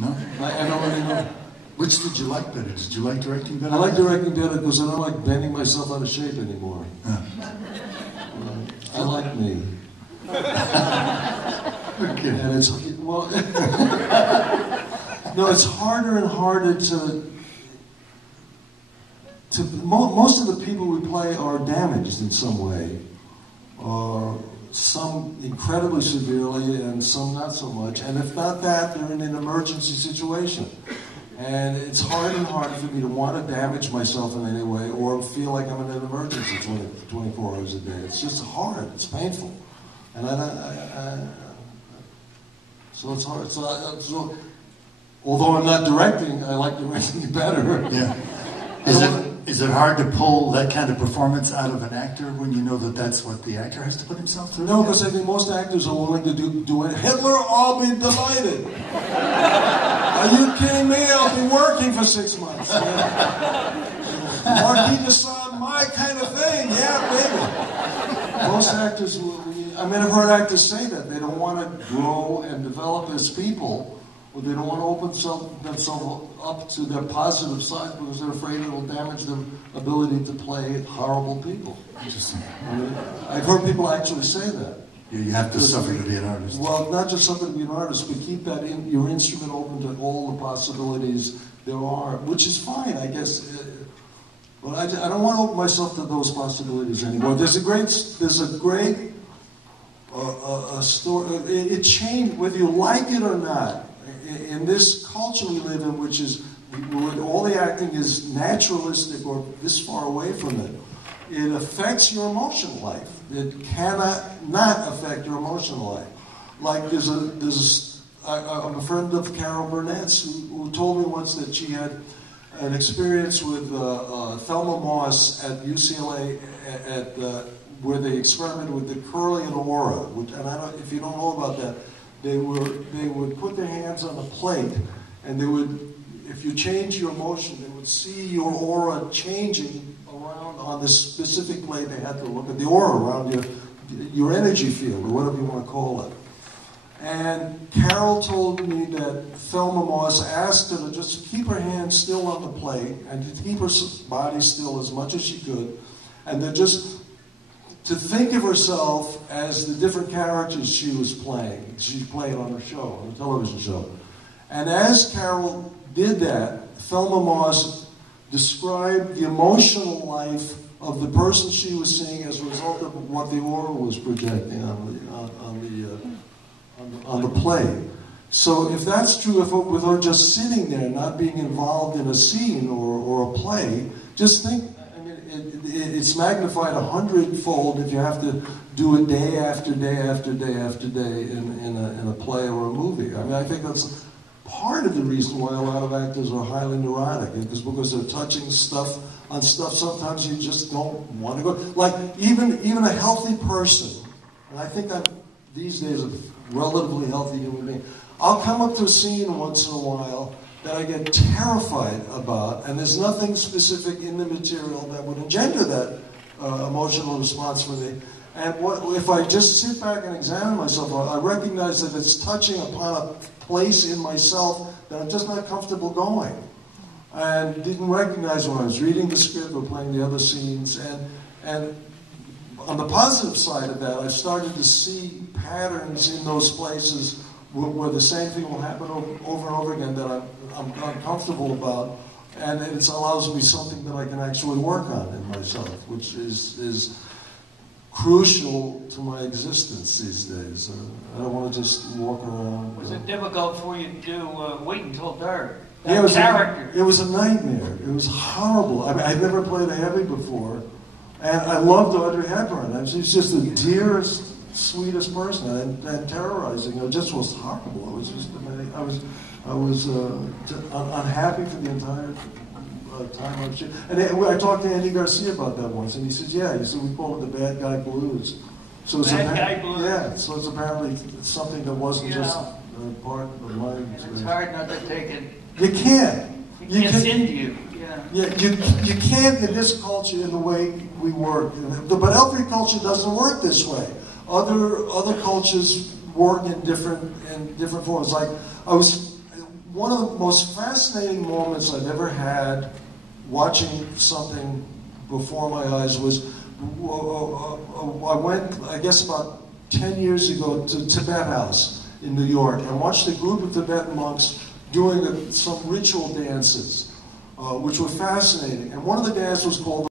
No? I don't really know. Which did you like better? Did you like directing better? I like directing better because I don't like bending myself out of shape anymore. I like me. Okay. And it's, well, no, it's harder and harder to most of the people we play are damaged in some way. Some incredibly severely and some not so much. And if not that, they're in an emergency situation. And it's harder and harder for me to want to damage myself in any way or feel like I'm in an emergency 24 hours a day. It's just hard. It's painful. And so it's hard. So, although I'm not directing, I like directing better. Yeah. Is it hard to pull that kind of performance out of an actor when you know that that's what the actor has to put himself through? No, because I think most actors are willing to do it. Hitler, I'll be delighted. Are you kidding me? I'll be working for 6 months. Marquis de Sade, my kind of thing. Yeah, baby. Most actors, I mean, I've heard actors say that. They don't want to grow and develop as people, or they don't want to open themselves up to their positive side because they're afraid it will damage their ability to play horrible people. Interesting. I mean, I've heard people actually say that. You have to suffer to be an artist. Well, not just suffer to be an artist, but keep that your instrument open to all the possibilities there are, which is fine, I guess. But I don't want to open myself to those possibilities anymore. There's a great story. It changed whether you like it or not. In this culture we live in, which is where all the acting is naturalistic or this far away from it, it affects your emotional life. It cannot not affect your emotional life. Like I'm a friend of Carol Burnett's who told me once that she had an experience with Thelma Moss at UCLA where they experimented with the Curlian aura. And if you don't know about that, they would put their hands on a plate, and they would, if you change your emotion, they would see your aura changing around on this specific plate. They had to look at the aura around your energy field, or whatever you want to call it. And Carol told me that Thelma Moss asked her to just keep her hands still on the plate and to keep her body still as much as she could, and then just to think of herself as the different characters she was playing. She played on her show, on the television show. And as Carol did that, Thelma Moss described the emotional life of the person she was seeing as a result of what the aura was projecting on the play. So if that's true, with her just sitting there, not being involved in a scene or a play, just think. It's magnified 100-fold if you have to do it day after day after day after day in a play or a movie. I mean, I think that's part of the reason why a lot of actors are highly neurotic, because they're touching on stuff sometimes you just don't want to go. Like even a healthy person, and I think I'm these days a relatively healthy human being. I'll come up to a scene once in a while that I get terrified about, and there's nothing specific in the material that would engender that emotional response for me. And if I just sit back and examine myself, I recognize that it's touching upon a place in myself that I'm just not comfortable going. And didn't recognize when I was reading the script or playing the other scenes. And on the positive side of that, I've started to see patterns in those places where the same thing will happen over and over again that I'm uncomfortable about, and it allows me something that I can actually work on in myself, which is crucial to my existence these days. I don't want to just walk around. Was it difficult for you to wait until dark? Yeah, it was a nightmare. It was horrible. I mean, I'd never played a heavy before, and I loved Audrey Hepburn. She's just the dearest, sweetest person, and terrorizing. It just was horrible. It was just, I was unhappy for the entire time I was shooting. And I talked to Andy Garcia about that once, and he said, "Yeah," he said, "we call it the bad guy blues." So it's bad guy blues. Yeah, so it's apparently something that wasn't just part of my experience. It's hard not to take it. You can't. It gets into you. Yeah, you can't in this culture in the way we work. But every culture doesn't work this way. Other cultures work in different forms. Like one of the most fascinating moments I've ever had watching something before my eyes was, I went, I guess about 10 years ago, to Tibet House in New York and watched a group of Tibetan monks doing some ritual dances, which were fascinating. And one of the dances was called